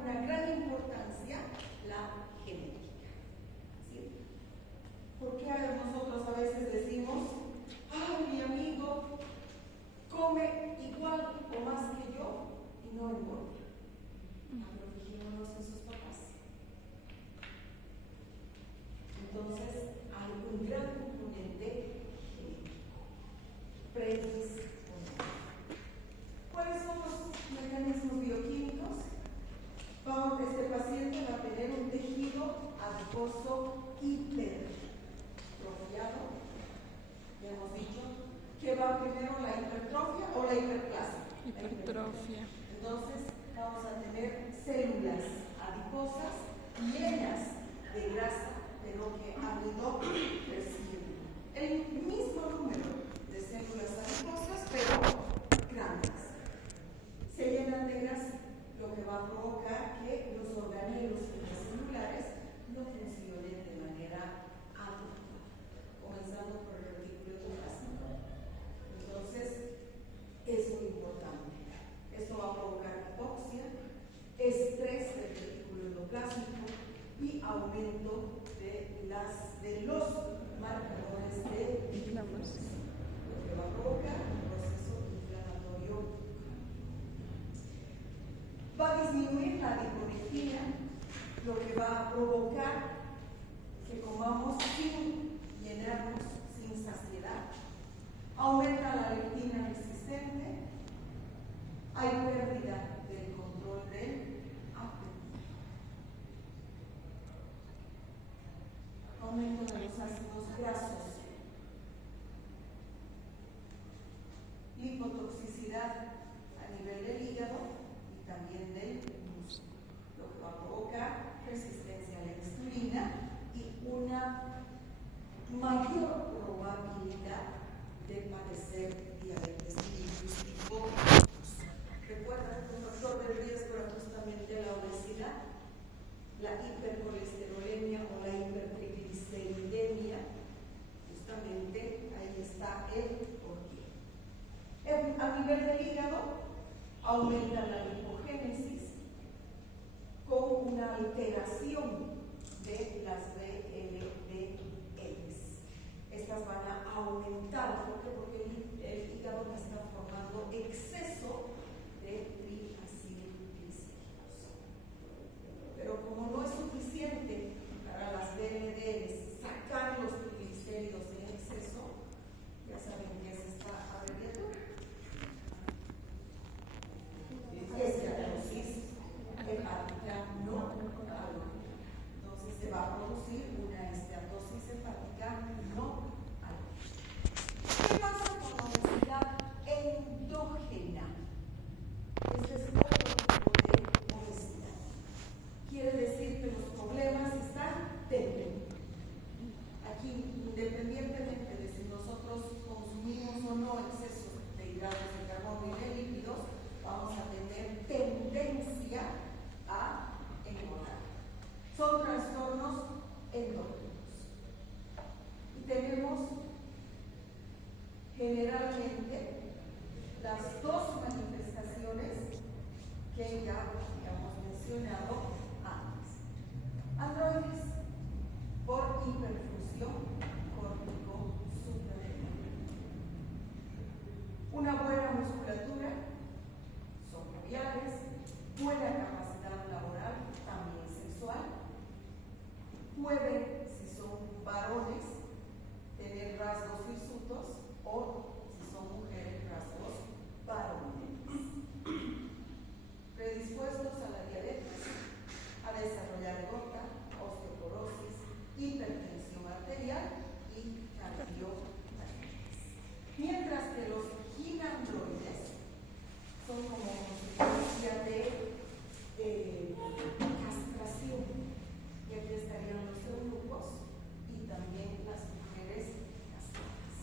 una gran importancia la genética. ¿Sí? ¿Por qué nosotros a veces decimos, ay, mi amigo come igual o más que yo y no engorda? Pero fijémonos en sus papás. Entonces, hay un gran componente genético, predisposición. ¿Cuáles son los mecanismos bioquímicos? Este paciente va a tener un tejido adiposo hipertrofiado. Ya hemos dicho que va primero la hipertrofia o la hiperplasia. Hipertrofia. Entonces, vamos a tener células adiposas llenas de grasa, pero que han ido creciendo. El mismo número de células adiposas, pero grandes. Se llenan de grasa, lo que va a provocar que los organelos intracelulares no funcionen de manera adecuada, comenzando por el retículo endoplasmático. Entonces, es muy importante. Esto va a provocar hipoxia, estrés del retículo endoplásico y aumento de los marcadores de inflamación, lo que va a provocar un proceso inflamatorio. Va a disminuir la adiponectina, lo que va a provocar que comamos sin llenarnos, sin saciedad. Aumenta la leptina resistente, hay pérdida del control del apetito. Aumento de los ácidos grasos, lipotoxicidad a nivel del hígado y también del músculo, lo que va a provocar resistencia a la insulina y una mayor probabilidad de padecer diabetes mellitus tipo 2. ¿Recuerdan que un factor de riesgo era justamente la obesidad, la hipercolesterolemia o la hipertrigliceridemia? Justamente ahí está el porqué. A nivel del hígado, aumenta la lipogénesis con una alteración de las VLDLs. Estas van a aumentar, ¿por qué? Porque el hígado está formando exceso de triacilglicéridos. Pero como no es suficiente para las VLDLs sacar los triglicéridos en exceso, ya saben qué es esta abreviatura. Esteatosis hepática no alcohólica. Entonces se va a producir una esteatosis hepática no alcohólica. ¿Qué pasa con la obesidad endógena? Este es otro tipo de obesidad. Quiere decir que los problemas están dentro. Aquí, independientemente de si nosotros consumimos o no exceso de hidratos de carbono y de lípidos, vamos a tener tendencia a engordar. Son trastornos endógenos. Y tenemos generalmente las dos manifestaciones que ya habíamos mencionado antes. Androides por hiperfusión córtico-suprarrenal. Una buena musculatura, son joviales, buena capacidad laboral, también sexual. Pueden, si son varones, tener rasgos hirsutos o, si son mujeres, rasgos varoniles. Predispuestos a la diabetes, a desarrollar gota, osteoporosis, hipertensión arterial y cardiopatias. Mientras que los ginandroides son como consecuencia de castración, y aquí estarían los eunucos y también las mujeres castradas.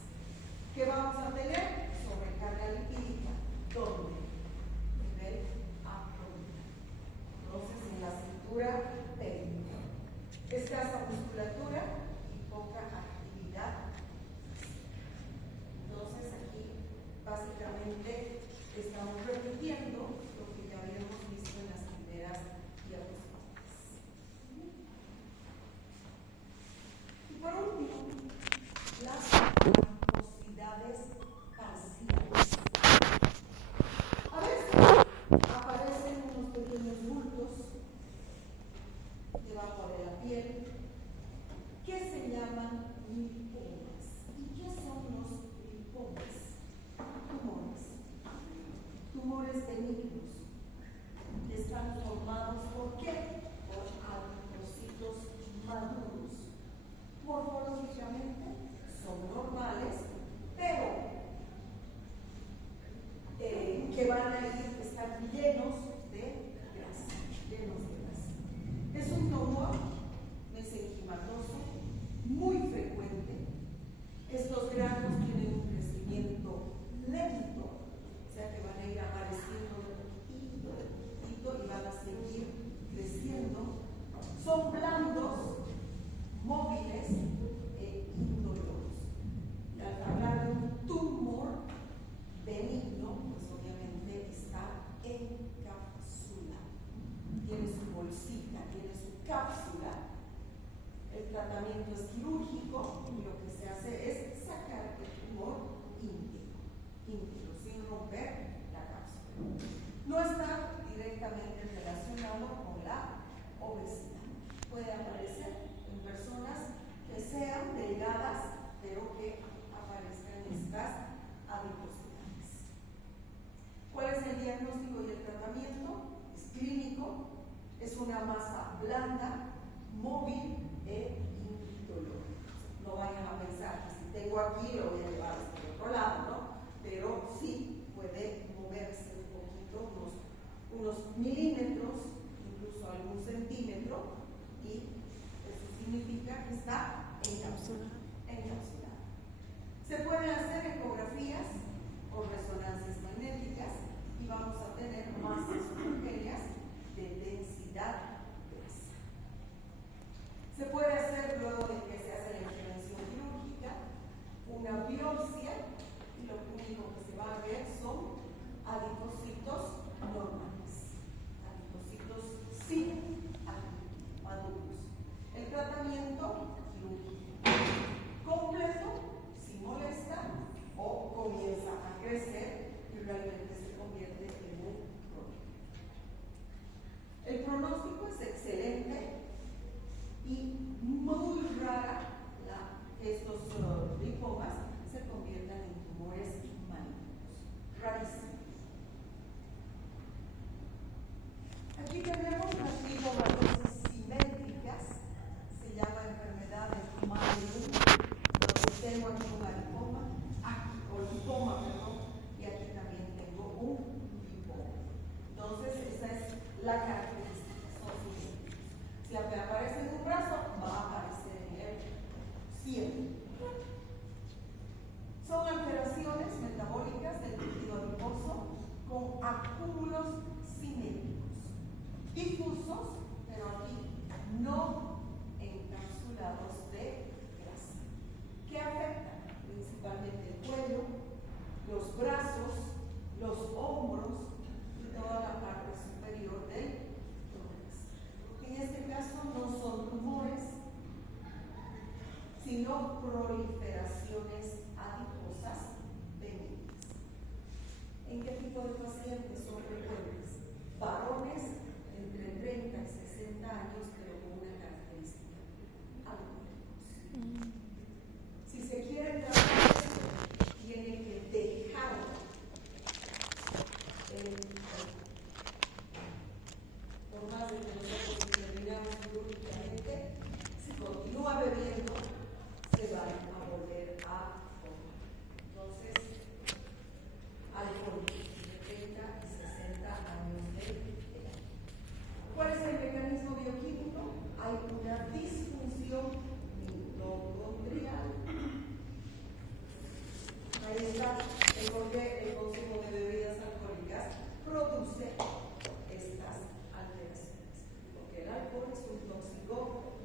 ¿Qué vamos a tener? Sobrecarga lipídica. ¿Dónde? Nivel abdominal. Entonces, en la cintura pélvica. Escasa musculatura y poca actividad física. Entonces, aquí básicamente estamos repitiendo lo que ya habíamos visto en las primeras piel, que se llaman lipomas. ¿Y qué son los lipomas? Tumores benignos. Están formados ¿por qué? Por adipocitos maduros. Morfológicamente son normales, pero que van a estar llenos de grasa. Es un tumor mesenquimatoso muy frecuente. Estos granos tienen un crecimiento lento, o sea que van a ir apareciendo de poquito y van a seguir creciendo. Son blandos, móviles e indoloros. Y al hablar de un tumor benigno, pues obviamente está encapsulado. Tiene su bolsita, tiene su cápsula. El tratamiento es quirúrgico y lo que se hace es sacar el tumor íntegro, sin romper la cápsula. No está directamente relacionado con la obesidad. Puede aparecer en personas que sean delgadas, pero que aparezcan estas adiposidades. ¿Cuál es el diagnóstico y el tratamiento? Es clínico, es una masa blanda, móvil e indolor. No vayan a pensar que si tengo aquí lo voy a llevar hasta el otro lado, ¿no? Pero sí puede moverse un poquito, unos milímetros, incluso algún centímetro, y eso significa que está encapsulado. Se pueden hacer ecografías o resonancias magnéticas y vamos a tener masas homogéneas de densidad grasa. Se puede hacer luego de que se hace la intervención quirúrgica una biopsia y lo único que se va a ver son adipocitos normales, adipocitos sin maduros. El tratamiento quirúrgico completo, si molesta o comienza a crecer y realmente se convierte en un problema. El pronóstico es excelente y muy rara estos lipomas se conviertan en tumores malignos. Rarísimo. Aquí tenemos las lipomatosis simétricas, se llama enfermedad de Maillard. Tengo aquí un lipoma, y aquí también tengo un lipoma. Entonces, esa es la característica, son simétricos. Si aparece en un brazo, va a aparecer en el siempre. Son alteraciones metabólicas del tejido adiposo con acúmulos simétricos, difusos, pero aquí no encapsulados de grasa, que afectan principalmente el cuello, los brazos, los hombros y toda la parte superior del tórax. En este caso no son tumores, sino proliferaciones adiposas benignas. ¿En qué tipo de pacientes son frecuentes? Varones entre 30 y 60 años, pero con una característica: alcohólicos. Si se quiere tratar, tiene que dejar por más de que nosotros determinamos quirúrgicamente, si continúa bebiendo, se va a volver a tomar. Entonces, alcohólicos de 30 y 60 años de edad. ¿Cuál es el mecanismo bioquímico? Hay una disfunción mitocondrial. Ahí está el por qué el consumo de bebidas alcohólicas produce estas alteraciones. Porque el alcohol es un tóxico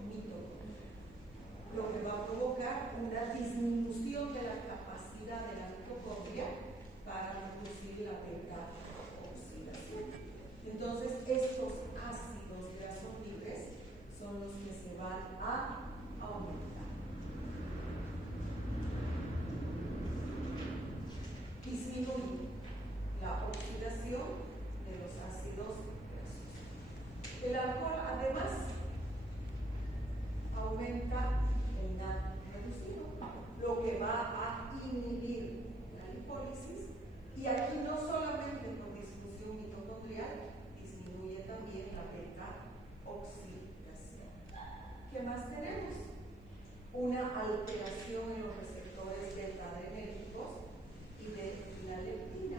mitocondrial, lo que va a provocar una disminución de la capacidad de la mitocondria para producir la beta-oxidación. Entonces, estos ácidos grasos libres son los que se van a aumentar. Disminuir la oxidación de los ácidos grasos. El alcohol, además, aumenta el NAD reducido, lo que va a inhibir la lipólisis, y aquí no solamente con disfunción mitocondrial, disminuye también la beta-oxidación. ¿Qué más tenemos? Una alteración en los receptores beta-adrenérgicos y de la leptina,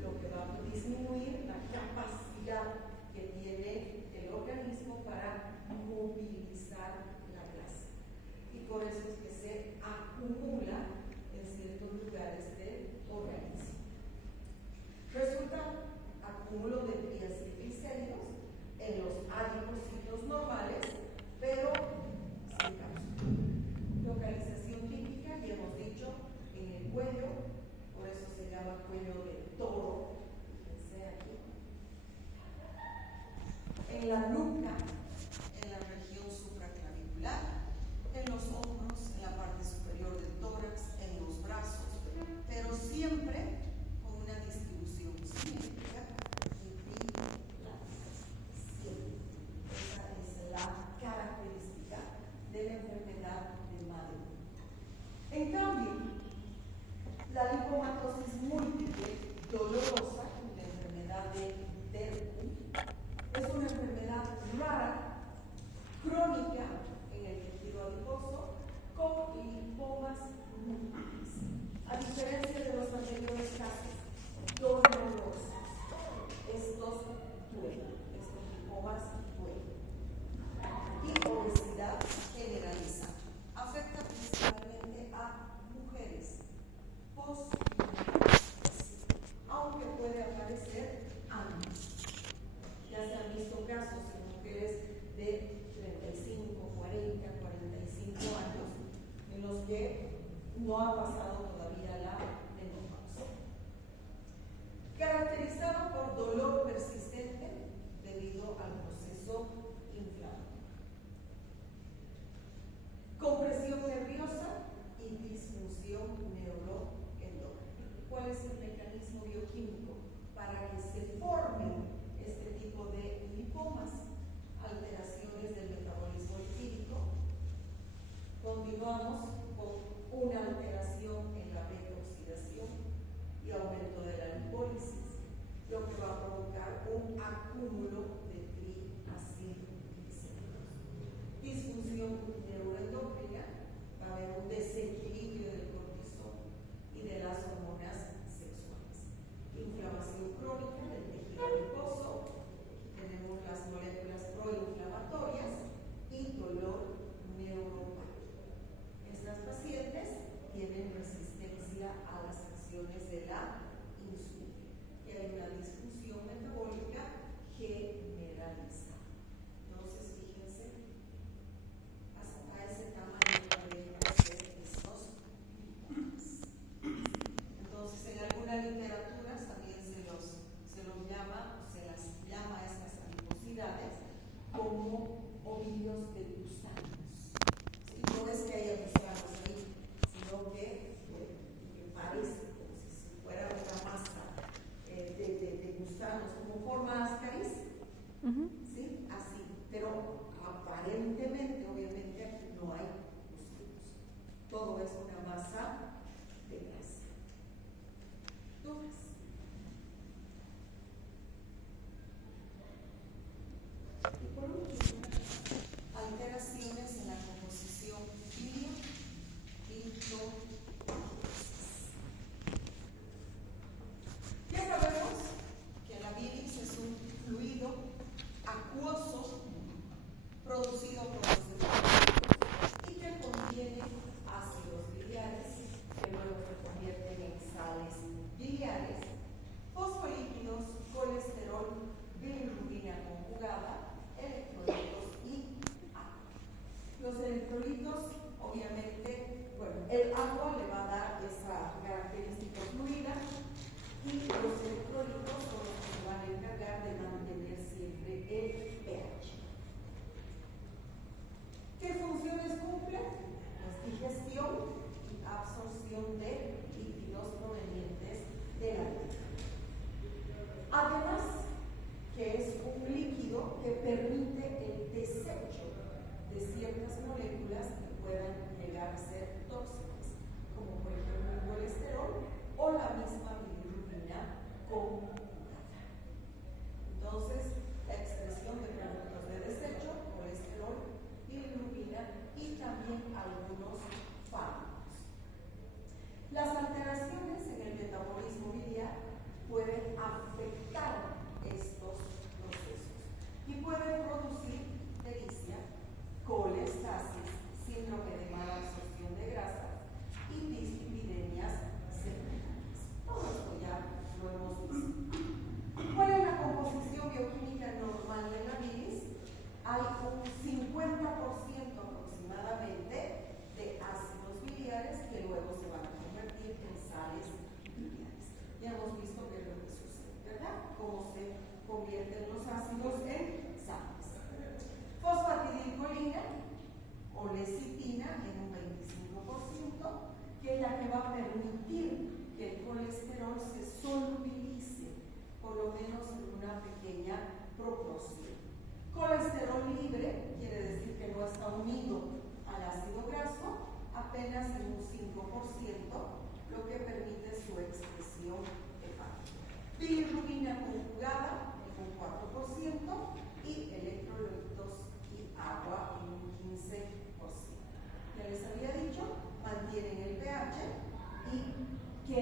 lo que va a disminuir la capacidad que tiene el organismo para movilizar la grasa. Y por eso es que se acumula en ciertos lugares del organismo. Resulta acúmulo de triacilglicéridos en los adipocitos normales, pero sin causa. Localización típica, ya hemos dicho, en el cuello, por eso se llama cuello de toro. Fíjense aquí. En la nuca, en la región supraclavicular, en los hombros, en la parte superior del tórax, en los brazos, pero siempre con una distribución simétrica y bilateral. Siempre. Esa es la característica de la enfermedad de Madelung. En cambio, la lipomatosis múltiple dolorosa, la enfermedad de Derkun, es una enfermedad rara, crónica en el tejido adiposo, con lipomas múltiples. A diferencia de los anteriores casos, dolorosos, estos duelen, estos lipomas duelen. Y obesidad generalizada. Afecta principalmente a mujeres post-menopáusicas, aunque puede aparecer antes. Ya se han visto casos en mujeres de 35, 40, 45 años en los que no ha pasado todavía la menopausia. Caracterizado por dolor persistente debido al proceso inflamatorio. Compresión nerviosa y disfunción neuroendócrina. ¿Cuál es el mecanismo bioquímico para que se formen este tipo de lipomas? Alteraciones del metabolismo lipídico. Continuamos con una alteración en la beta-oxidación y aumento de la lipólisis, lo que va a provocar un acúmulo de triacilglicéridos. Disfunción neuroendocrina, va a haber un desequilibrio del cortisol y de las hormonas sexuales. Inflamación crónica del tejido adiposo, tenemos las moléculas proinflamatorias y dolor neuropático. Estas pacientes tienen resistencia a las acciones de la insulina y hay una disfunción metabólica generalizada. Entonces, fíjense, hasta ese tamaño pueden hacer estos lipomas. Entonces, en alguna literatura también se las llama a estas adiposidades como ovillos de gusanos. ¿Sí? No es que haya gusanos ahí, sino que parece como si fuera una masa de gusanos, como forma ascaris. ¿Sí? Así, pero aparentemente, obviamente, no hay gusanos. Todo es una masa de grasa. ¿Dudas? Y por último, alteraciones en la composición bilio-lipólisis. Ya sabemos que la bilis es un fluido acuoso producido por los intestinos y que contiene ácidos biliares que luego se convierten en sales biliares, fosfolípidos, colesterol, bilirrubina conjugada, electrolitos y agua. Los electrolitos, obviamente, el agua le va a dar esa característica fluida y los electrolitos son los que se van a encargar de mantener siempre el pH. ¿Qué funciones cumplen? Pues digestión y absorción de líquidos provenientes de la dieta. Además, que es un líquido que permite el desecho de ciertas moléculas que puedan llegar a ser tóxicas, como por ejemplo el colesterol o la misma bilirrubina conjugada. Entonces, la expresión de productos de desecho, colesterol, bilirrubina y también algunos fármacos. Las alteraciones en el metabolismo biliar pueden afectar estos procesos y pueden producir ictericia, colestasis, síndrome de mala absorción de grasa y dislipidemias secundarias. Todo esto ya lo hemos visto. ¿Cuál es la composición bioquímica normal de la bilis? Hay un 50% aproximadamente de ácidos biliares que luego se van a convertir en sales biliares. Ya hemos visto qué es lo que sucede, ¿verdad? Cómo se convierten los ácidos en sales. Fosfatidilcolina o lecitina en un 25%, que es la que va a permitir que el colesterol se solubilice, por lo menos en una pequeña proporción. Colesterol libre quiere decir que no está unido al ácido graso, apenas en un 5%, lo que permite su expresión hepática. Bilirrubina conjugada en un 4% y electrolitos y agua en un 15%. Ya les había dicho, mantienen el pH y que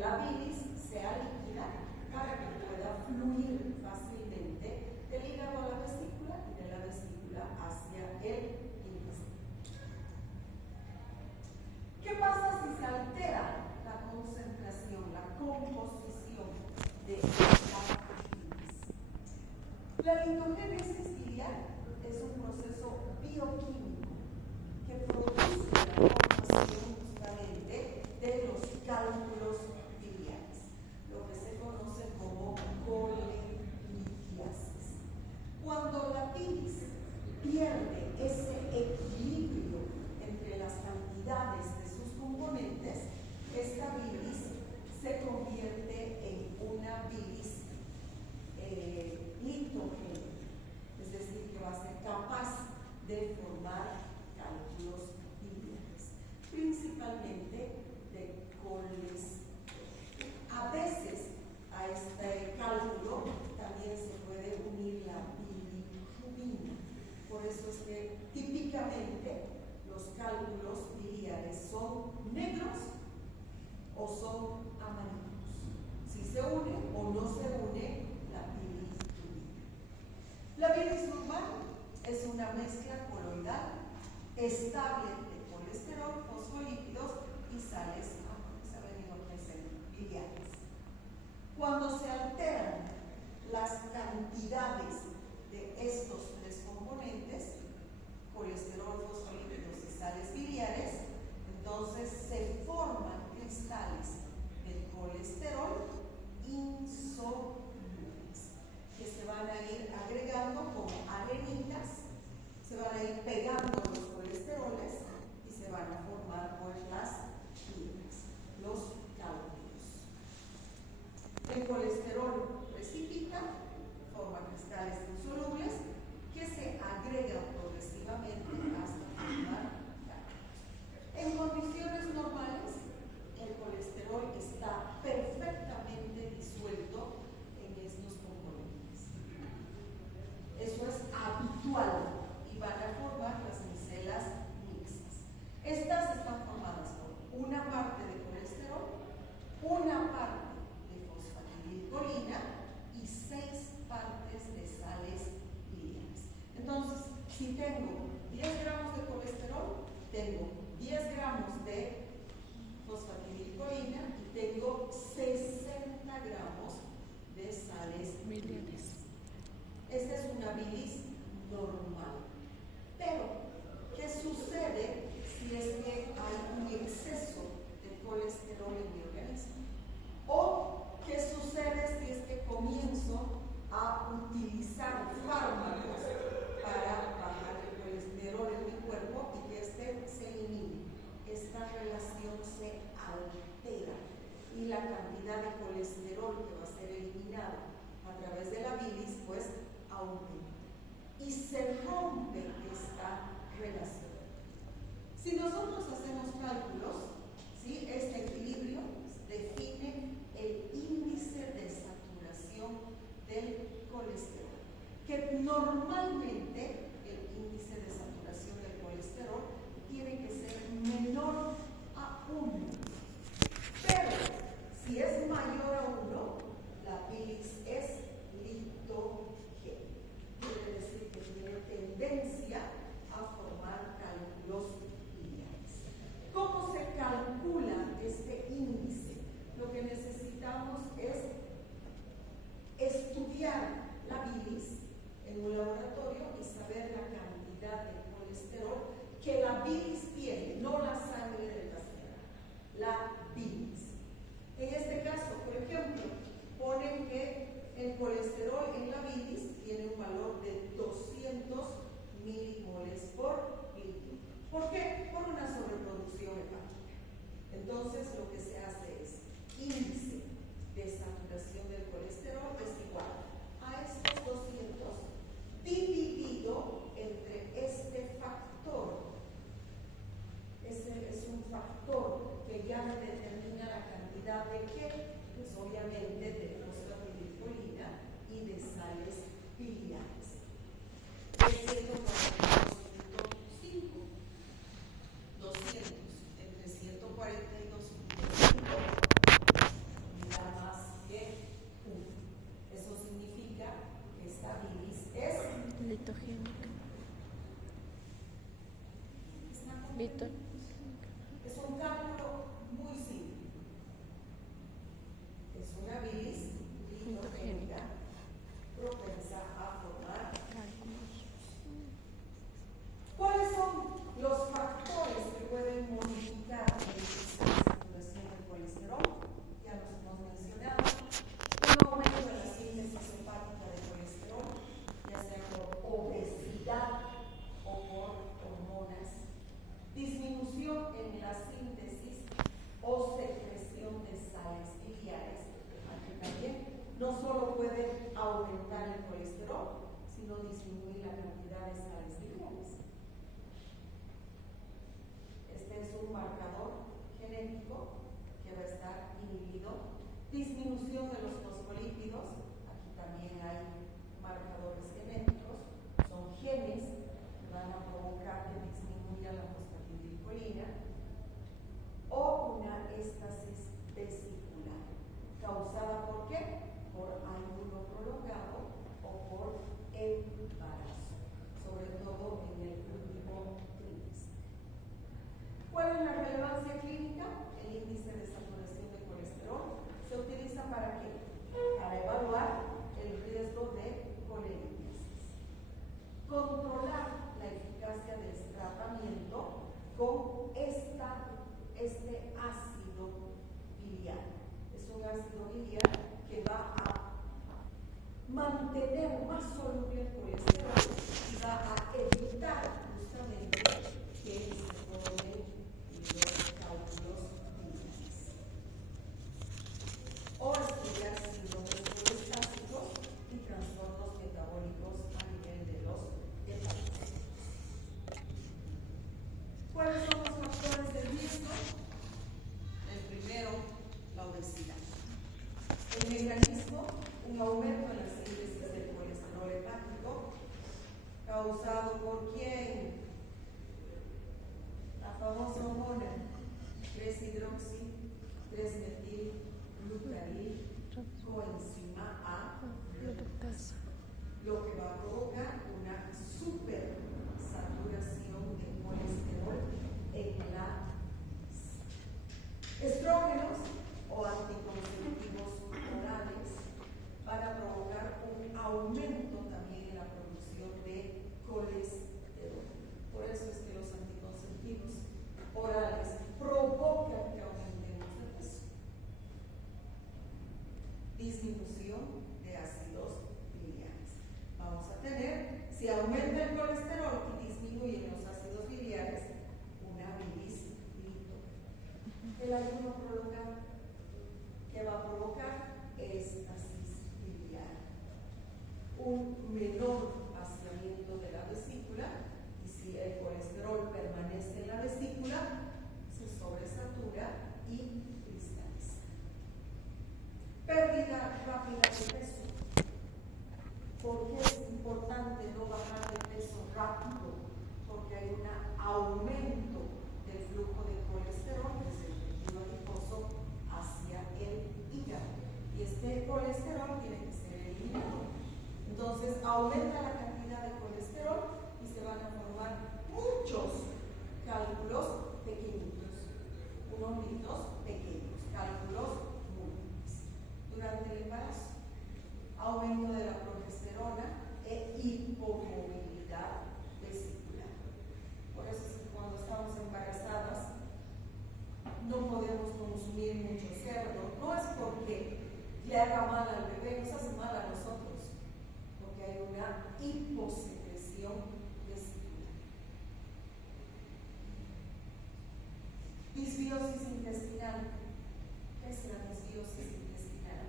la bilis sea líquida para que pueda fluir fácilmente del hígado a la vesícula y de la vesícula hacia el intestino. ¿Qué pasa si se altera la concentración, la composición de la bilis? La lipogénesis biliar es un proceso bioquímico que produce la formación justamente de los cálculos biliares, lo que se conoce como colelitiasis. Cuando la bilis pierde ese equilibrio entre las cantidades de sus componentes, esta bilis se convierte en una bilis litogénica, es decir, que va a ser capaz de formar cálculos biliares, principalmente de colesterol. A veces a este cálculo también se puede unir la bilirrubina. Por eso es que típicamente los cálculos biliares son negros o son amarillos. Si se une o no se une la bilirrubina. La bilis normal es una mezcla coloidal estable de colesterol, fosfolípidos y sales biliares. Cuando se alteran las cantidades de estos tres componentes, colesterol, fosfolípidos y sales biliares, entonces se forman cristales del colesterol insolubles que se van a ir agregando como arenitas, se van a ir pegando los colesteroles y se van a formar pues las fibras, los cálculos. El colesterol precipita, forma cristales insolubles que se agregan progresivamente hasta formar cálculos. En condiciones normales, el colesterol está perfectamente disuelto en estos componentes. Eso es habitual y van a formar las micelas mixtas. Estas están formadas por una parte de colesterol, una parte de fosfatidilcolina y 6 partes de sales biliares. Entonces, si tengo 10 gramos de colesterol, tengo 10 gramos de fosfatidilcolina y tengo 60 gramos de sales biliares. Esta es una bilis normal. Pero, ¿qué sucede si es que hay un exceso de colesterol en mi organismo? ¿O qué sucede si es que comienzo a utilizar fármacos para bajar el colesterol en mi cuerpo y que este se elimine? Esta relación se altera y la cantidad de colesterol que va a ser eliminado a través de la bilis pues aumenta. y se rompe esta relación. Si nosotros hacemos cálculos, ¿sí? Este equilibrio define el índice de saturación del colesterol, que normalmente el índice de saturación del colesterol tiene que ser menor a 1. Pero si es mayor a 1, la bilis es litogénica. Quiere decir que tiene tendencia a formar cálculos biliares. ¿Cómo se calcula este índice? Lo que necesitamos es estudiar la bilis en un laboratorio y saber la cantidad de colesterol que la bilis tiene, no la sangre del paciente, la bilis. En este caso, por ejemplo, ponen que el colesterol en la bilis tiene un valor de 200 milimoles por litro. ¿Por qué? Por una sobreproducción hepática. Entonces, lo que se hace es índice de saturación del colesterol es igual a estos 200 dividido entre este factor. Ese es un factor que ya me determina la cantidad de qué, pues obviamente de fosfatidilcolina y de sales biliares. Es 142.5, 200 entre 142.5 da más que 1. Eso significa que esta bilis es litogénica. Es un cálculo muy simple. Es una bilis litogénica propensa a formar cálculos. ¿Cuáles son los factores que pueden modificar el índice de saturación del colesterol? Ya los hemos mencionado. Un aumento de la síntesis hepática de colesterol, ya sea por obesidad o por hormonas. Disminución en la síntesis o secreción de sales biliares. Aquí también no solo puede aumentar el colesterol, sino disminuir la cantidad de sales biliares. Este es un marcador genético que va a estar inhibido. Disminución de los fosfolípidos. Aquí también hay marcadores genéticos. Son genes que van a provocar que disminuya la fosfatidilcolina. O una éstasis vesicular. ¿Causada por qué? Por ayuno prolongado o por embarazo, sobre todo en el último trimestre. ¿Cuál es la relevancia clínica? El índice de saturación de colesterol se utiliza ¿para qué? Para evaluar el riesgo de colelitiasis. Controlar la eficacia del tratamiento con este ácido biliar. Es un ácido biliar que va a mantener más soluble el colesterol y va a evitar justamente que se formen los cálculos biliares. O estudiar síndromes colestásicos y trastornos metabólicos a nivel de los hepáticos. ¿Cuáles son los factores de riesgo? El primero, la obesidad. El mecanismo, un aumento en la síntesis del colesterol hepático, causado por quién? La famosa hormona 3-hidroxi, 3-metilglucaril, coenzima A, lo que va a provocar una supersaturación de colesterol en la estrógenos o anticonceptivos orales para provocar un aumento también en la producción de colesterol. Por eso es que los anticonceptivos orales provocan que aumentemos de peso. Disminución de ácidos biliares. Vamos a tener, si aumenta el colesterol y disminuyen los ácidos biliares, una bilis litogénica. El ayuno prolongado, que va a provocar éstasis biliar, un menor vaciamiento rápido porque hay un aumento del flujo de colesterol desde el tejido adiposo hacia el hígado. Y este colesterol tiene que ser eliminado. Entonces aumenta la cantidad de colesterol y se van a formar muchos cálculos pequeñitos, unos litos pequeños, cálculos múltiples. Durante el embarazo, aumento de la progesterona e hipomovilidad vesicular. Por eso es que cuando estamos embarazadas no podemos consumir mucho cerdo. No es porque le haga mal al bebé, nos hace mal a nosotros, porque hay una hiposecreción vesicular. Disbiosis intestinal. ¿Qué es la disbiosis intestinal?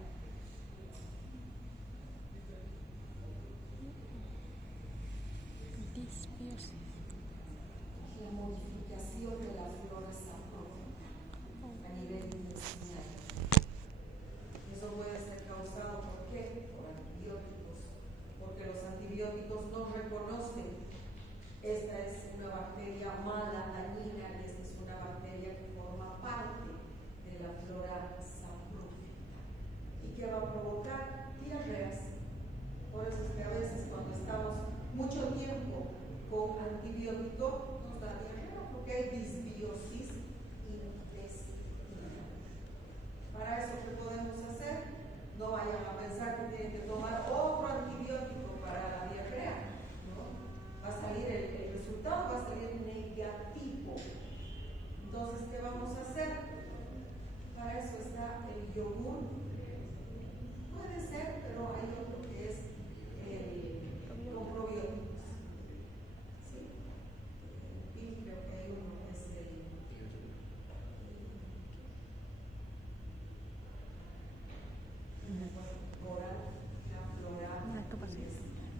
La modificación de la flora saprófica a nivel intestinal. Eso puede ser causado ¿por qué? Por antibióticos, porque los antibióticos no reconocen esta es una bacteria mala, dañina, y esta es una bacteria que forma parte de la flora saprófica. ¿Y qué va a provocar? Diarreas. Por eso es que a veces cuando estamos mucho tiempo con antibiótico nos da diarrea, porque hay disbiosis intestinal. Para eso, ¿qué podemos hacer? No vayan a pensar que tienen que tomar otro antibiótico para la diarrea, ¿no? Va a salir el resultado va a salir negativo. Entonces, ¿qué vamos a hacer? Para eso está el yogur. Puede ser, pero hay otro que es con probióticos. ¿Sí? Y creo que hay uno que es mejorar la flora intestinal.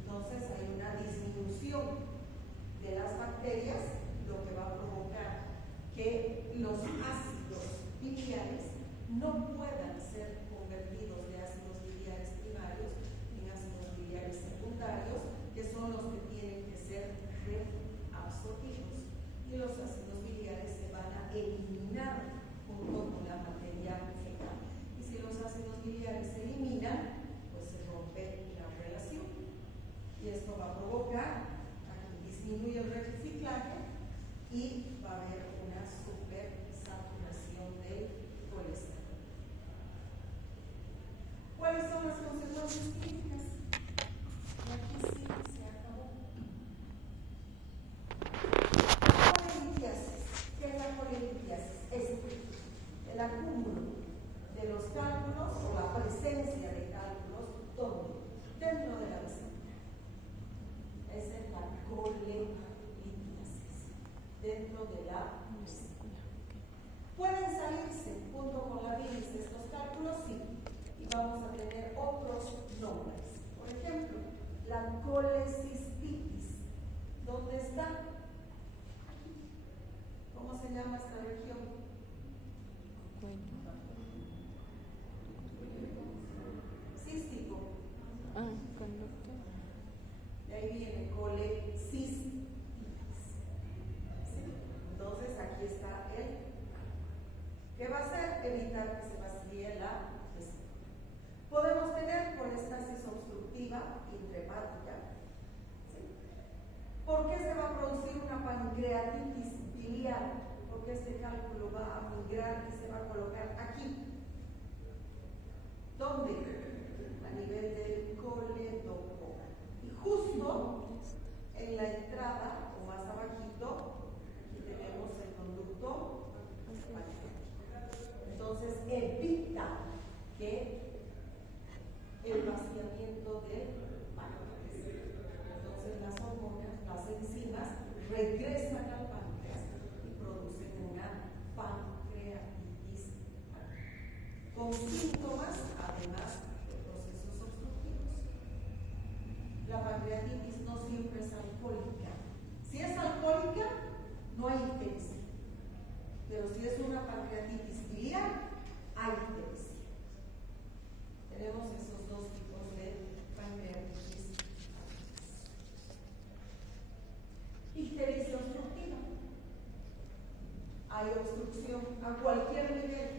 Entonces hay una disminución de las bacterias, lo que va a provocar que los ácidos biliares no puedan ser convertidos de ácidos biliares primarios en ácidos biliares secundarios, que son los que tienen que ser reabsorbidos. Y los ácidos biliares se van a eliminar junto con la materia fecal. Y si los ácidos biliares se eliminan, pues se rompe la relación. Y esto va a provocar disminuye el reciclaje y va a haber una supersaturación del colesterol. ¿Cuáles son las consecuencias clínicas? Y aquí sí se acabó. Colelitiasis. ¿Qué es la colelitiasis? Es el acúmulo de los cálculos o la presencia de cálculos, ¿dónde? Dentro de la vesícula. Esa es la colelitiasis, dentro de la vesícula. ¿Pueden salirse junto con la bilis estos cálculos? Sí. Y vamos a tener otros nombres. Por ejemplo, la colecistitis. ¿Dónde está? ¿Cómo se llama esta región? Cístico. Conducto. De ahí viene colecistitis. ¿Sí? Entonces aquí está el. ¿Qué va a hacer? Evitar que se vacíe la vesícula. Podemos tener colestasis obstructiva intrahepática. ¿Sí? ¿Por qué se va a producir una pancreatitis biliar? Porque este cálculo va a migrar y se va a colocar aquí. ¿Dónde? A nivel del coledoco. Y justo en la entrada, o más abajito, aquí tenemos el conducto pancreático. Entonces evita que el vaciamiento del páncreas. Entonces las hormonas, las enzimas, regresan al páncreas y producen una pancreatitis con síntomas, además de procesos obstructivos. La pancreatitis no siempre es alcohólica. Si es alcohólica, no hay ictericia. Pero si es una pancreatitis biliar, hay ictericia. Tenemos esos dos tipos de pancreatitis. hay obstrucción a cualquier nivel.